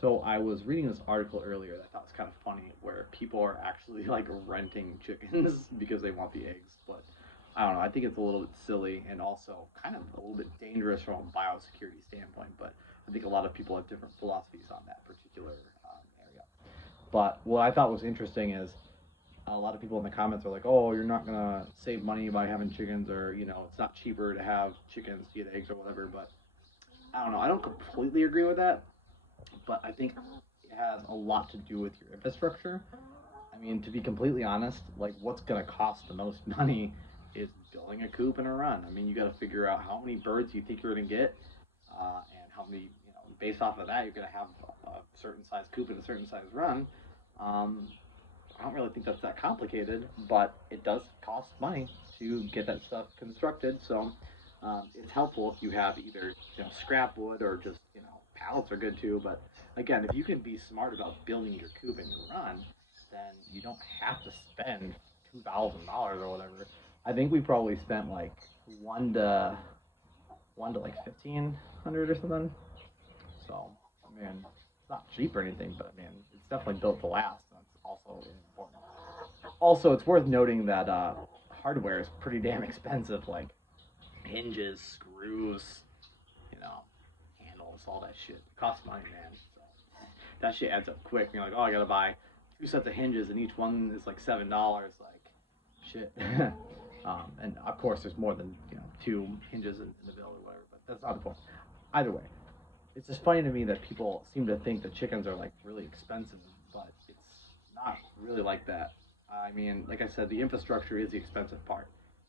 So I was reading this article earlier that I thought was kind of funny, where people are actually like renting chickens because they want the eggs. But I don't know. I think it's a little bit silly and also kind of a little bit dangerous from a biosecurity standpoint. But I think a lot of people have different philosophies on that particular area. But what I thought was interesting is a lot of people in the comments are like, "Oh, you're not gonna save money by having chickens, or it's not cheaper to have chickens to get eggs or whatever." But I don't know. I don't completely agree with that, but I think it has a lot to do with your infrastructure. I mean, to be completely honest, like what's going to cost the most money is building a coop and a run. I mean, you got to figure out how many birds you think you're going to get, and how many, based off of that, you're going to have a certain size coop and a certain size run. Um, I don't really think that's that complicated, but it does cost money to get that stuff constructed. So it's helpful if you have either scrap wood or just pallets are good too. But again, if you can be smart about building your coop and your run, then you don't have to spend $2,000 or whatever. I think we probably spent like one to like 1,500 or something. So I mean, it's not cheap or anything, but I mean, it's definitely built to last. That's also important. Also, it's worth noting that hardware is pretty damn expensive, like hinges, screws, you know, handles, all that shit. It costs money, man. So that shit adds up quick. You're like, oh, I gotta buy two sets of hinges, and each one is like $7. Like, shit. And of course, there's more than two hinges in the bill or whatever. But that's not the point. Either way, it's just funny to me that people seem to think that chickens are like really expensive, but it's not really like that. I mean, like I said, the infrastructure is the expensive part,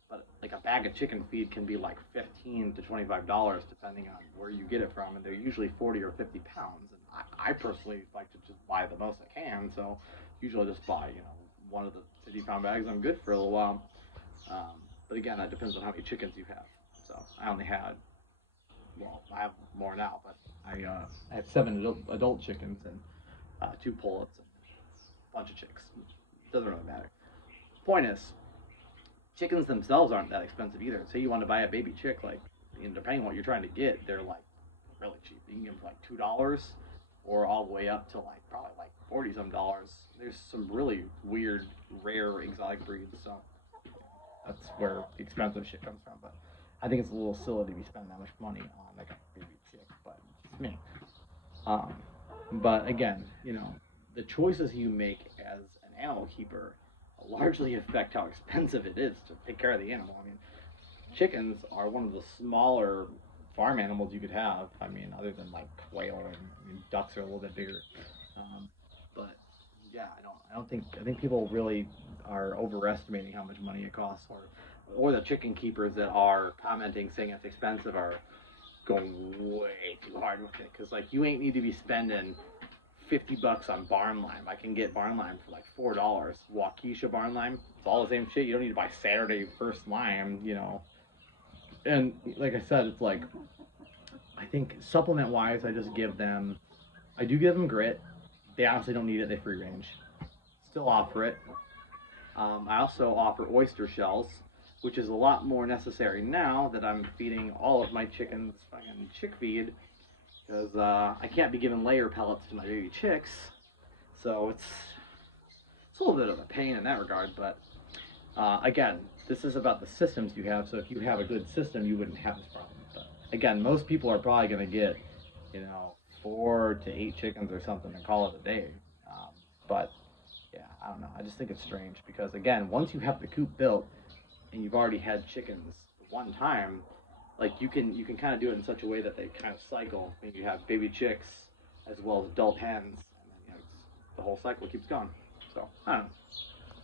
but like a bag of chicken feed can be like $15 to $25 depending on where you get it from, and they're usually 40 or 50 pounds. And I personally like to just buy the most I can, so usually I just buy one of the 50-pound bags. I'm good for a little while. But again, that depends on how many chickens you have. So I only had well, I have more now, but I had seven adult chickens and two pullets and a bunch of chicks. It doesn't really matter. Point is, chickens themselves aren't that expensive either. Say you want to buy a baby chick, like depending on what you're trying to get, they're like really cheap. You can get them for like $2, or all the way up to like probably like 40 some dollars. There's some really weird, rare, exotic breeds. So that's where the expensive shit comes from. But I think it's a little silly to be spending that much money on like a baby chick, but it's me. Um, but again, the choices you make as an animal keeper largely affect how expensive it is to take care of the animal. I mean, chickens are one of the smaller farm animals you could have. I mean, other than like quail, and I mean, ducks are a little bit bigger. But yeah, I think people really are overestimating how much money it costs, or the chicken keepers that are commenting saying it's expensive are going way too hard with it, because like you ain't need to be spending $50 on barn lime. I can get barn lime for like $4. Waukesha barn lime, it's all the same shit. You don't need to buy Saturday first lime. And like I said, it's like I think supplement wise, I do give them grit. They honestly don't need it. They free range. Still offer it. I also offer oyster shells, which is a lot more necessary now that I'm feeding all of my chickens fucking chick feed, because I can't be giving layer pellets to my baby chicks. So it's a little bit of a pain in that regard. But again, this is about the systems you have. So if you have a good system, you wouldn't have this problem. But again, most people are probably going to get, you know, 4 to 8 chickens or something and call it a day. But yeah, I don't know. I just think it's strange because again, once you have the coop built and you've already had chickens one time, like you can kind of do it in such a way that they kind of cycle. Maybe you have baby chicks as well as adult hens, and then the whole cycle keeps going. So I don't know.